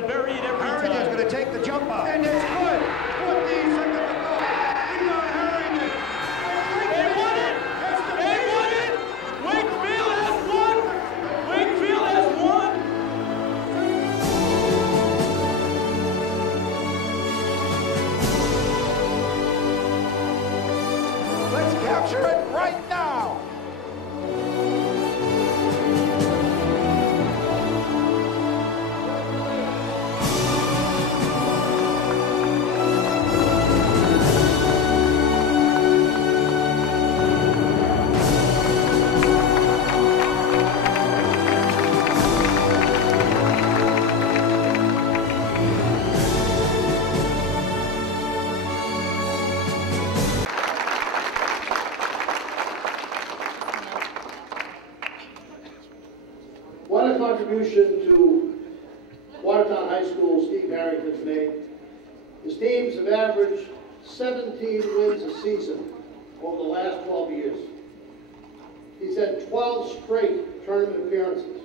going to bury it every time. Harrington's going to take the jump out. And it's good. 14 seconds to go. Rebound Harrington. They won it! They won it! Wakefield has won! Wakefield has won! Let's capture it right now. What a contribution to Watertown High School Steve Harrington's made. His teams have averaged 17 wins a season over the last 12 years. He's had 12 straight tournament appearances.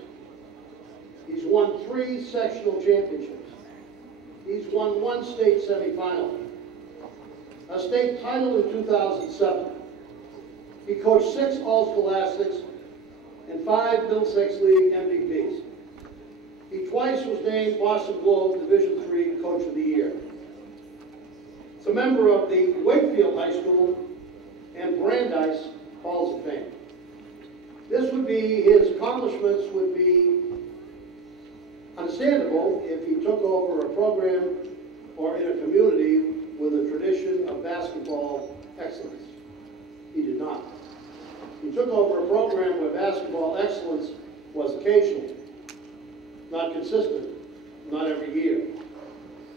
He's won 3 sectional championships. He's won 1 state semifinal, a state title in 2007. He coached 6 All-Scholastics and 5 Middlesex League MVPs. He twice was named Boston Globe Division III Coach of the Year. He's a member of the Wakefield High School and Brandeis Halls of Fame. His accomplishments would be understandable if he took over a program or in a community with a tradition of basketball excellence. He did not. He took over a program where basketball excellence was occasional, not consistent, not every year.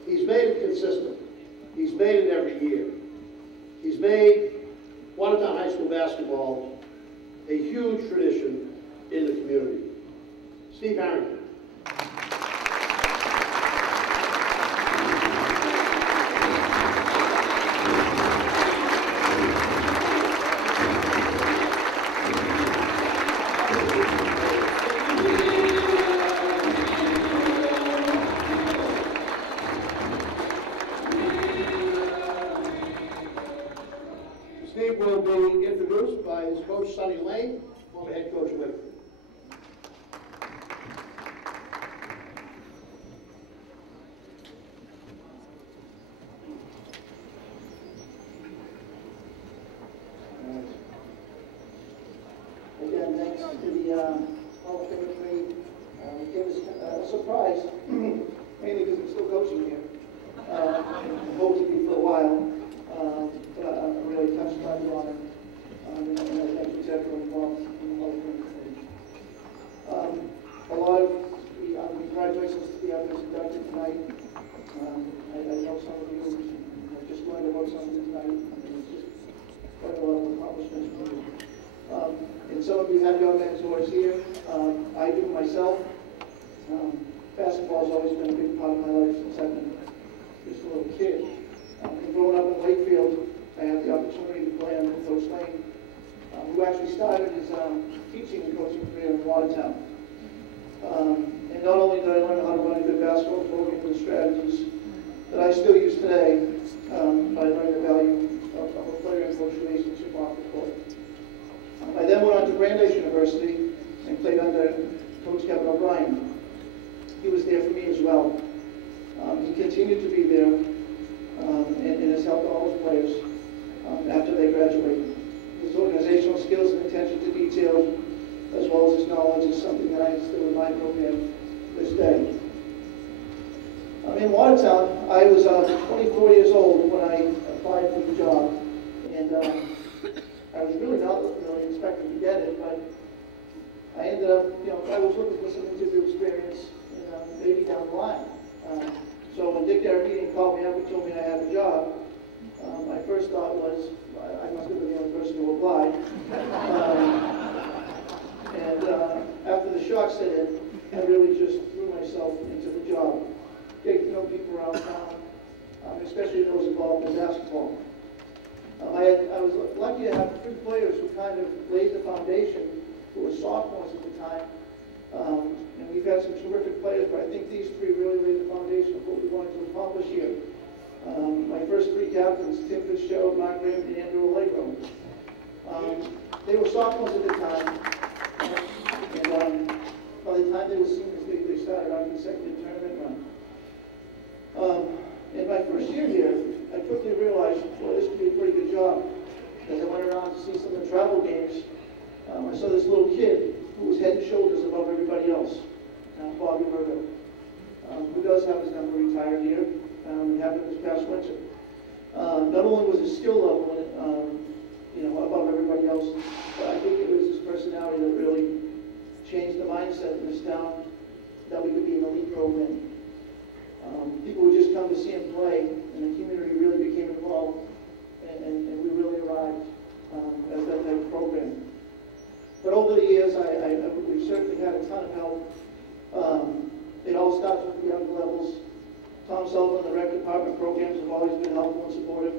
He's made it consistent. He's made it every year. He's made Watertown High School basketball a huge tradition in the community. Steve Harrington. Steve will be introduced by his coach, Sonny Lane, former head coach of Wakefield. Again, thanks to the Hall of Fame committee. It gave us a surprise, mainly because I'm still coaching here. Hope to be for a while. But I'm really touched by the honor. And I thank you to everyone involved in the Hall of Fame committee. A lot of congratulations to the others inducted tonight. I know some of you have just learned about something tonight. It's just quite a lot of accomplishments for you. And some of you have your mentors here. I do myself. Basketball has always been a big part of my life since I've been just a little kid. And growing up in Wakefield, I had the opportunity to play under Coach Lane, who actually started his teaching and coaching career in Watertown. And not only did I learn how to run a good basketball program and the strategies that I still use today, but I learned the value of a player and coach relationship off the court. I then went on to Brandeis University and played under Coach Kevin O'Brien. He was there for me as well. He continued to be there and has helped all his players after they graduate. His organizational skills and attention to detail, as well as his knowledge, is something that I instill in my program this day. In Watertown, I was 24 years old when I applied for the job, and I was really not really expecting to get it, but I ended up, I was looking for some interview experience, maybe down the line. So when Dick Darabedian called me up and told me I had a job, my first thought was, I must have been the only person who applied. And after the shock set in, I really just threw myself into the job. Getting to know people around town, especially those involved in basketball. I was lucky to have 3 players who kind of laid the foundation, who were sophomores at the time. And we've had some terrific players, but I think these 3 really laid the foundation captains, Tim Fitzgerald, Mark Raymond, and Andrew Allegro. They were sophomores at the time, and by the time they were seniors, they started our consecutive tournament run. In my first year here, I quickly realized, well, this would be a pretty good job. As I went around to see some of the travel games, I saw this little kid who was head and shoulders above everybody else, Bobby Virgo, who does have his number retired here. It happened this past winter. Not only was his skill level, above everybody else, but I think it was his personality that really changed the mindset in this town that we could be an elite program. People would just come to see him play, and the community really became involved, and we really arrived as that type of program. But over the years, we've certainly had a ton of help. It all starts with the younger levels. Tom Sullivan, the rec department programs have always been helpful and supportive.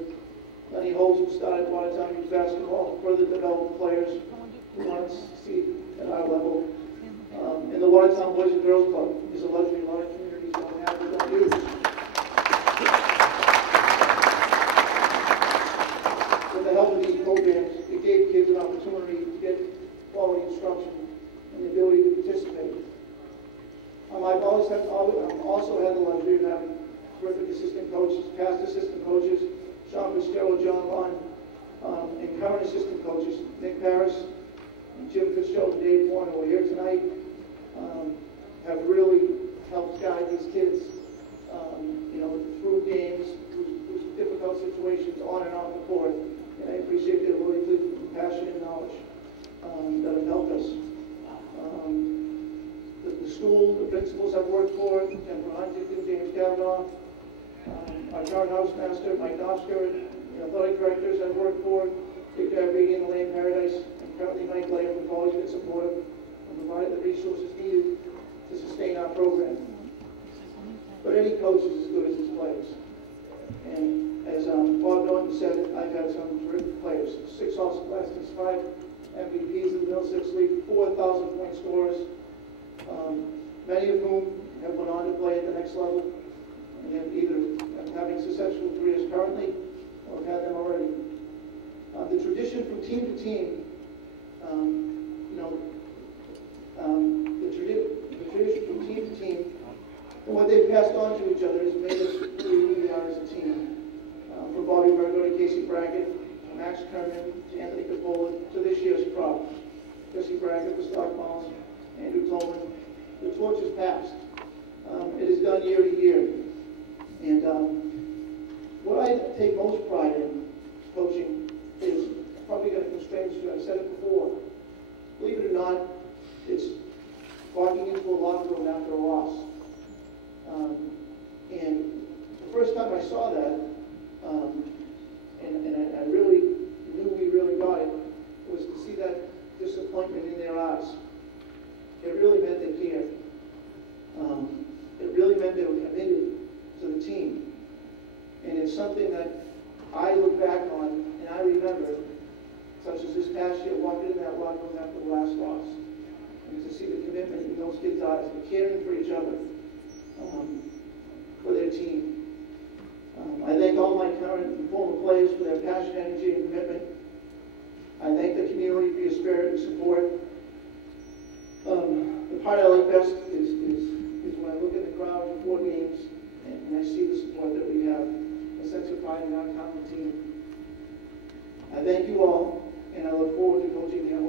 Lenny Holtz, who started Watertown Youth Basketball, further developed players who wanted to succeed at our level. And the Watertown Boys and Girls Club is a luxury a lot of communities don't have or don't use. With the help of these programs, it gave kids an opportunity to get quality instruction and the ability to participate. I've also had the luxury of having terrific assistant coaches, past assistant coaches, Sean Fitzgerald, John Lund, and current assistant coaches, Nick Paris, Jim Fitzgerald, and Dave Warner, who are here tonight, have really helped guide these kids, through games, through difficult situations, on and off the court. And I appreciate their loyalty, compassion, and knowledge that have helped us. The school, the principals I've worked for, Jennifer Huntington, James Kavanaugh, our current housemaster, Mike Nosker, the athletic directors I've worked for, Dick Darby and Elaine Paradise, and currently Mike Layer, who've always been supportive and provided the resources needed to sustain our program. But any coach is as good as his players. And as Bob Norton said, I've had some terrific players. 6 All-Scholastics, 5 MVPs in the Middle Six League, 4,000-point scorers, many of whom have went on to play at the next level and have either having successful careers currently or have had them already. The tradition from team to team, the tradition from team to team, and what they've passed on to each other has made us who we are as a team. From Bobby Virgo to Casey Brackett, Max Kerman, to Anthony Capola, to this year's prop, Casey Brackett, the Stock Miles, Andrew Tolman. The torch is passed. It is done year to year. And what I take most pride in coaching is probably going to constrain you. I've said it before. Believe it or not, it's walking into a locker room after a loss. And the first time I saw that, and I really knew we really got it, was to see that disappointment in their eyes. It really meant they cared. It really meant they were committed to the team. And it's something that I look back on and I remember, such as this past year, walking in that locker room after the last loss, and to see the commitment in those kids' eyes, the caring for each other, for their team. I thank all my current and former players for their passion, energy, and commitment. I thank the community for your spirit and support. The part I like best is when I look at the crowd before games and I see the support that we have, a sense of pride in our common team. I thank you all, and I look forward to coaching here.